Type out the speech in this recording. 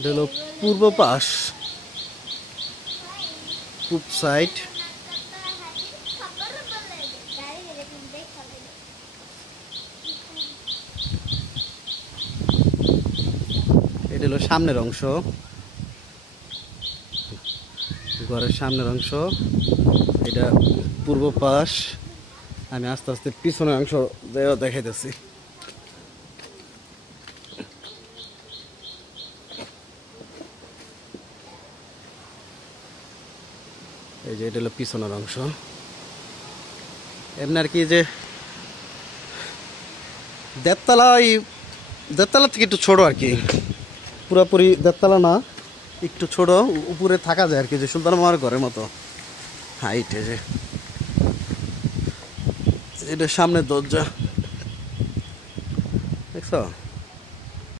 এটা হলো পূর্ব পাশ, পূব সাইড। এটা হলো সামনের অংশ, ঘরের সামনের অংশ। এটা পূর্ব পাশ। আমি আস্তে আস্তে পিছনের অংশ দেখাইতেছি। এই যে এটা হলো পিছনের অংশ। এমনি আর কি যে দেড়তলা থেকে একটু ছোট আর কি, পুরোপুরি দেড়তলা না, একটু ছোট, উপরে থাকা যায় আর কি, যে সুলতান মামার ঘরের মতো হাইট। যে এটা সামনের দরজা, দেখছো?